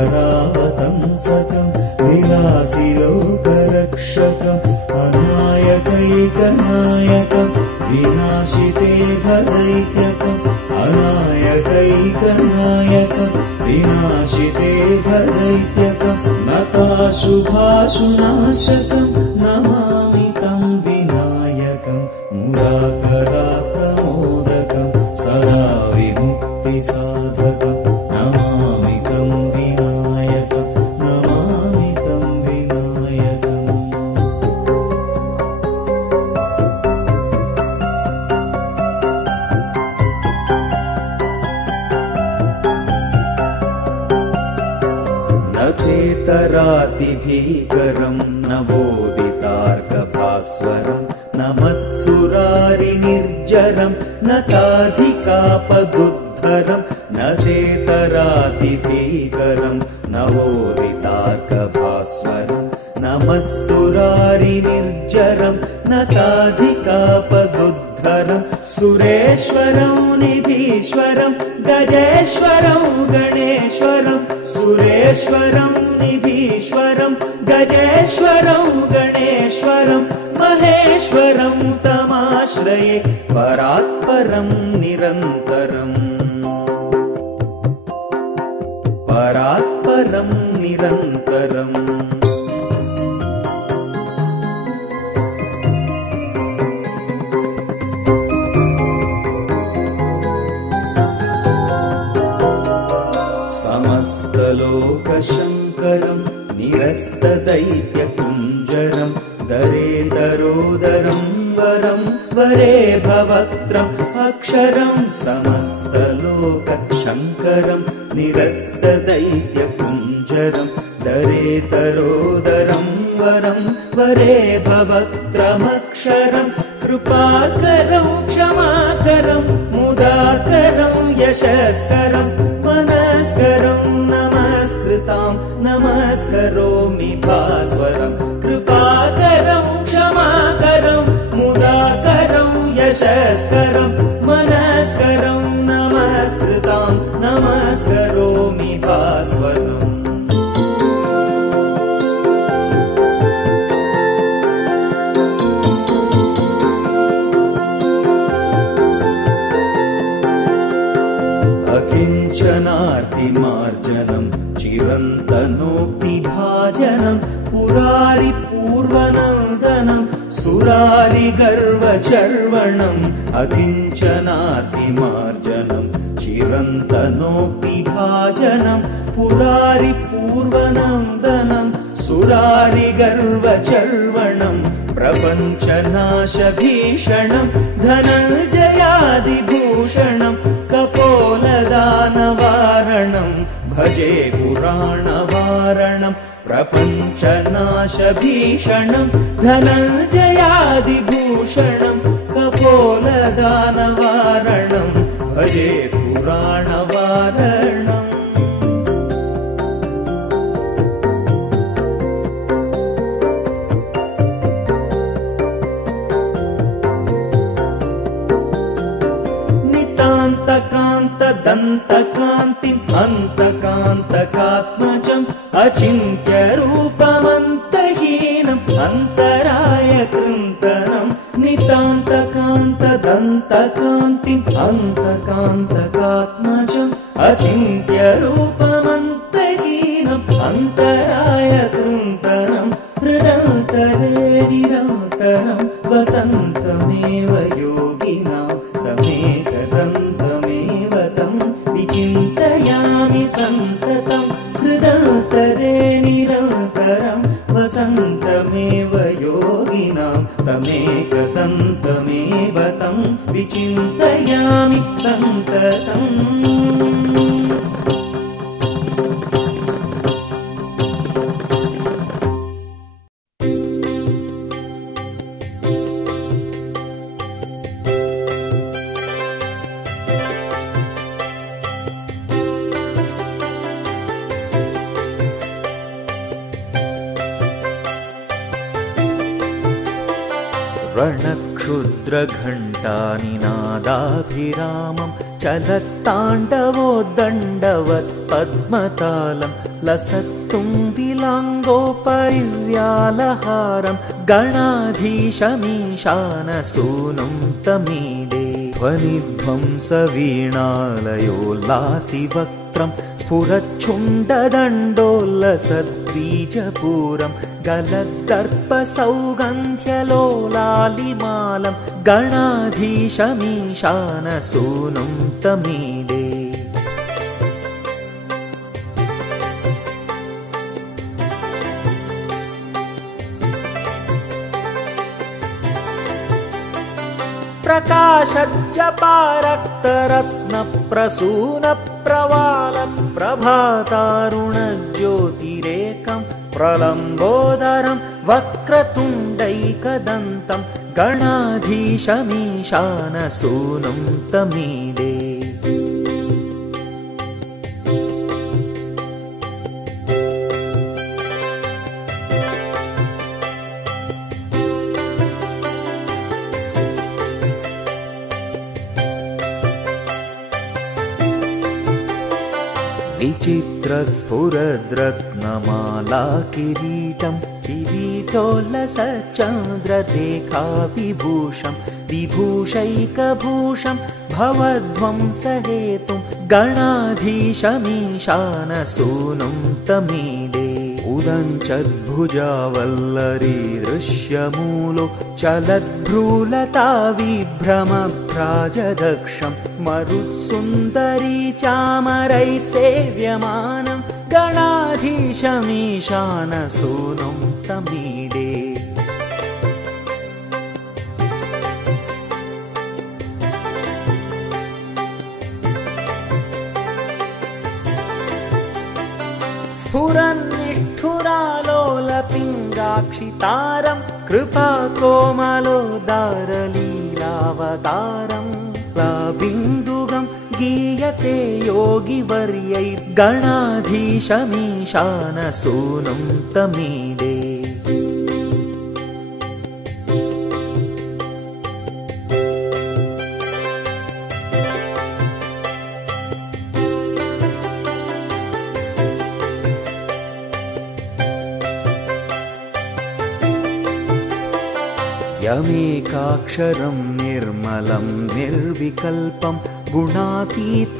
करावतंसकं विलासिलोकरक्षकम् अनायकैकनायकं विनाशिते भदैत्यकम् अनायकैकनायकं विनाशिते भदैत्यकम् नताशुभाशुनाशकं नमामि तं विनायकं मुदाकरात्तमोदकं सदा विमुक्तिसाधकं नमामि तं विनायकं नमामि तं विनायकम् न चेतरातिभीकरं न बोधितार्कभास्वरं न मत्सुरारिनिर्जरं न ताधिकापदुद्धरं न चेतरातिभीकरं न बोधितार्कभास्वरं न मत्सुरारिनिर्जरं न ताधिकापदुद्धरं सुरेश्वरं निधीश्वरं गजेश्वरं गणेश्वरं सुरेश्वरं निधीश्वरं गजेश्वरं गणेश्वरं महेश्वरं तमाश्रये परात्परं निरन्तरम् परात्परं निरन्तरम् समस्तलोकशङ्करं निरस्तदैत्यकुञ्जरं दरेतरोदरं वरं वरे भवक्त्रम् अक्षरं समस्तलोकशङ्करं निरस्तदैत्यकुञ्जरं दरेतरोदरं वरं वरे भवक्त्रमक्षरं कृपाकरं क्षमाकरं मुदाकरं यशस्करं मनस्करं नमस्कृतां नमस्करोमि भास्वरं कृपाकरं क्षमाकरं मुदाकरं यशस्करं मनस्करं नमस्कृतां नमस्करोमि भास्वरम् अकिञ्चनार्तिमार्जनं चिरन्तनोक्तिभाजनं पुरारिपूर्वनन्दनं सुरारिगर्वचर्वणम् अकिञ्चनार्तिमार्जनं चिरन्तनोक्तिभाजनं पुरारिपूर्वनन्दनं सुरारिगर्वचर्वणं प्रपञ्चनाशभीषणं धनञ्जयादिभूषणं कपोलदानवारणं भजे पुराणवारणं प्रपञ्चनाशभीषणं धनञ्जयादिभूषणं कपोलदानवारणं भजे पुराणवारणम् दन्तकान्तिम् अन्तकान्तकात्मजम् अचिन्त्यरूपमन्तहीनम् अन्तराय कृन्तनम् नितान्तकान्तदन्तकान्तिम् अन्तकान्तकात्मजम् अचिन्त्यरूपमन्तहीनम् अन्तराय कृन्तनम् हृदन्तरे निरन्तरम् वसन्तमेव योगिनां तमेकदन्तमेव तं विचिन्तयामि सन्ततं हृदन्तरे निरन्तरं वसन्तमेव योगिनां तमेकदन्तमेव तं विचिन्तयामि सन्ततम् रणक्षुद्रघण्टानिनादाभिरामं चलत्ता ताण्डवोद्दण्डवत् पद्मतालं लसत्तुङ्गिलाङ्गोपरिव्यालहारं गणाधीशमीशानसूनुं तमीडे ध्वनिध्वंसवीणालयोल्लासिवक्त्रं स्फुरच्छुण्डदण्डोल्लसद्बीजपूरं गलद्दर्पसौगन्ध्यलोलालिमालं गणाधीशमीशानसूनुं तमीडे प्रकाशज्जपारक्तरत्नप्रसूनप्रवालं प्रभातारुणज्योतिरेकं प्रलम्बोदरं वक्रतुण्डैकदन्तं गणाधीशमीशानसूनुं तमीडे विचित्रस्फुरद्रत्नमाला किरीटं किरीटोल्लसच्चन्द्ररेखाविभूषं विभूषैकभूषं भवध्वंसहेतुं गणाधीशमीशानसूनुं तमीडे उदञ्चद्भुजावल्लरीदृश्यमूलो चलद्भ्रूलता विभ्रमभ्राजदक्षं मरुत्सुन्दरी चामरैः सेव्यमानं गणाधीशमीशानसूनुं तमीडे स्फुरन्निष्ठुरालोलपिङ्गाक्षितारं कृपाकोमलोदारलीलावतारं बिन्दुगं गीयते योगिवर्यैर्गणाधीशमीशानसूनुं तमीडे यमेकाक्षरं निर्मलं निर्विकल्पं गुणातीतमानन्दम्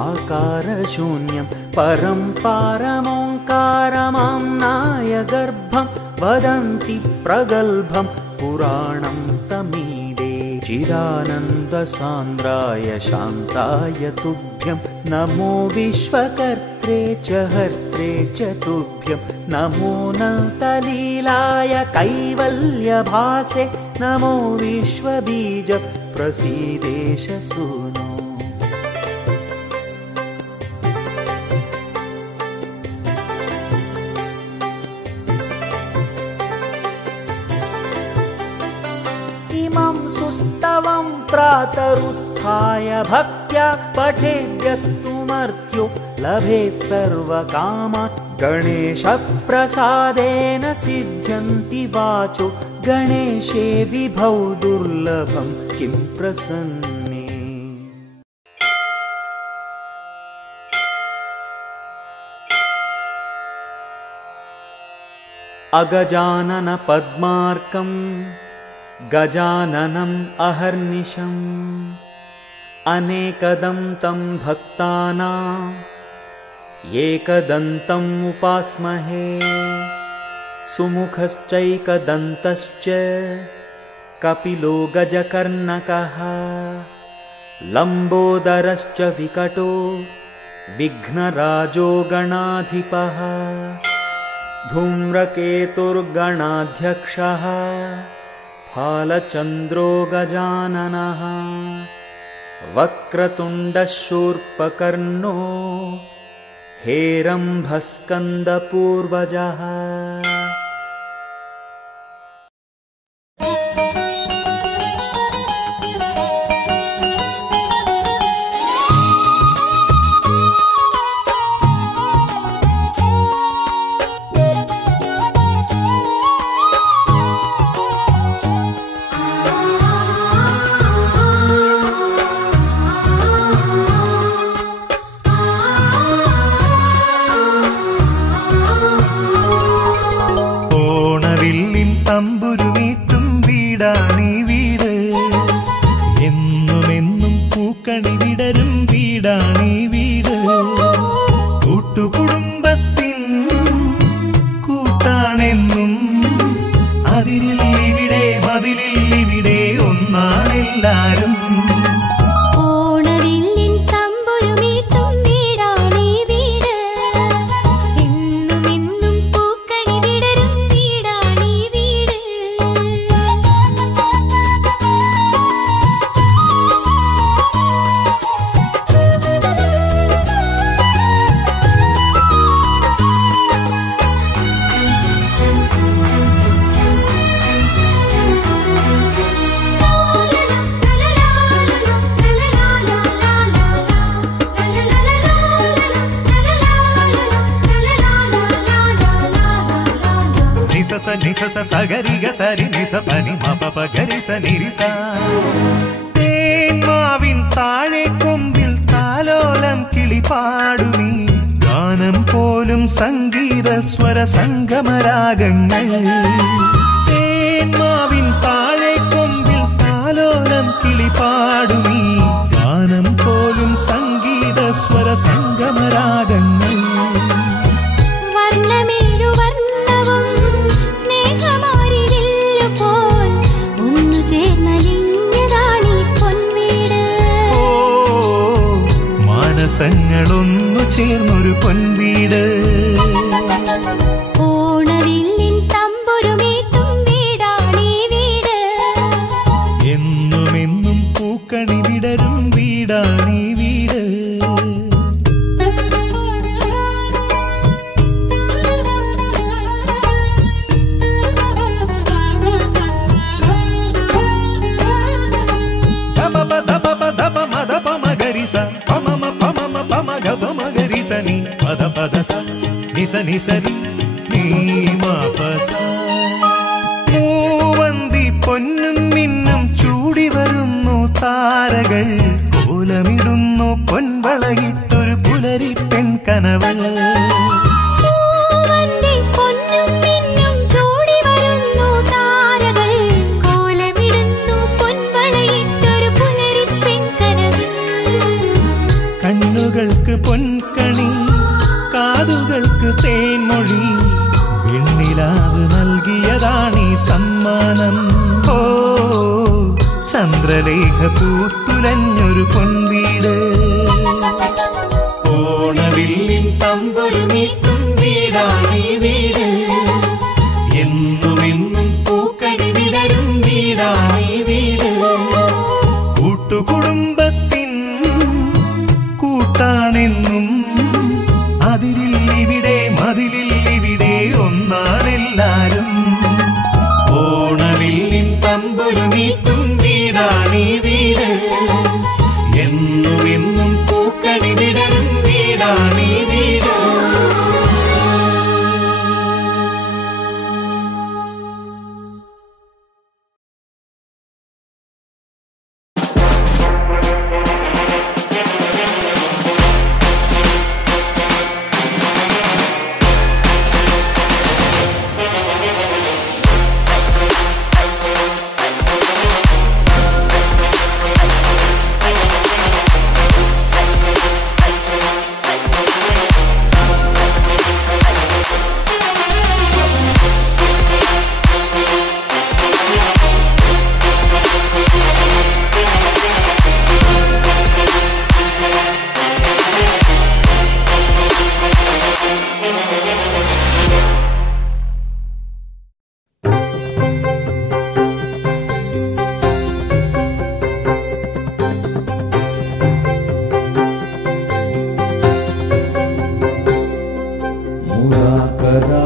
आकारशून्यं परं पारमोङ्कारमाम्नाय गर्भं वदन्ति प्रगल्भं पुराणं तमीडे चिदानन्दसान्द्राय शान्ताय तुभ्यं नमो विश्वकर्त्रे च हर्त्रे च तुभ्यं नमो नन्तलीलाय कैवल्यभासे नमो विश्वबीज प्रसीदेश सूनो इमं सुस्तवं प्रातरुत्थाय भक्त्या पठेद्यस्तु मर्त्यो लभेत् सर्वकामान् गणेशप्रसादेन सिद्ध्यन्ति वाचो गणेशे विभौ दुर्लभं किं प्रसन्ने अगजानन पद्मार्कं गजाननम् अहर्निशम् अनेकदन्तं भक्तानां एकदन्तम् उपास्महे सुमुखश्चैकदन्तश्च कपिलो गजकर्णकः लम्बोदरश्च विकटो विघ्नराजो गणाधिपः धूम्रकेतुर्गणाध्यक्षः फालचन्द्रो गजाननः वक्रतुण्डशूर्पकर्णो हेरम्भस्कन्दपूर्वजः నిస సగరిగ సరి నిస పని మప గరిస నిరిస തേന്മാവിൻ താഴെ കൊമ്പിൽ താലോലം കിളിപാടുമീ ഗാനം പോലും സംഗീത സ്വര സംഗമരാഗങ്ങൾ തേന്മാവിൻ താഴെ കൊമ്പിൽ താലോലം കിളിപാടുമീ ഗാനം പോലും സംഗീത സ്വര സംഗമരാഗങ്ങൾ മനസ്സങ്ങളൊന്നു ചേർന്നൊരു പൊൻവീട് ഓണവില്ലിൻ തമ്പുരുമീട്ടും വീടാണീ വീട് എന്നുമെന്നും പൂക്കണി വിടരും വീടാണീ വീട് ని పద పద స నిస నిసరి നീ മാപസ മൂവന്തി പൊന്നും മിന്നും ചൂടി വരുന്നു താരകൾ കോലമിടുന്നു പൊൻവളയിട്ടൊരു പുലരി പെൺകനവൾ കണ്ണുകൾക്ക് പൊൻകണി കാതുകൾക്ക് തേൻമൊഴി വെണ്ണിലാവ് നൽകിയതാണീ സമ്മാനം ഓ ചന്ദ്രലേഖ പൂത്തുലഞ്ഞൊരു പൊൻവീട് ഓണവില്ലിൻ തമ്പുരുമീട്ടും വീടാണീ വീട് എന്നുമെന്നും പൂക്കണി വിടരും വീടാണീ വീട് കൂട്ടുകുടുംബത്തിൻ കൂട്ടാണെന്നും അതിരില്ലിവിടെ മതിലില്ലിവിടെ ഒന്നാണെല്ലാരും ഓണവില്ലിൻ തമ്പുരുമീട്ടും വീടാണീ വീട് എന്നുമെന്നും പൂക്കണി വിടരും വീടാണീ വീട്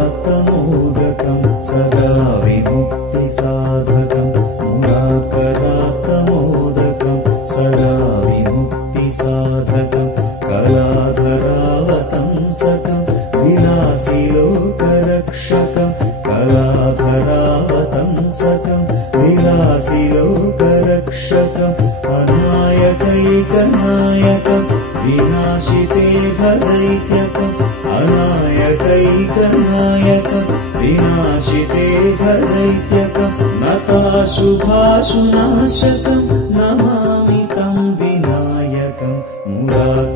मुराकरातमोदकं सदा विमुक्तिसाधकं मुराकरातमोदकं सदा विमुक्तिसाधकं कलाधरावतंसकं विलासिलोकरक्षकं कलाधरावतंसकं विलासिलोकरक्षकम् अनायकैकनायकं विनाशिते भदैत्यकम् अनायकैकनायकं विनाशिते भदैत्यकं नताशुभाशुनाशकं नमामि तं विनायकं मुराकरातमोदकं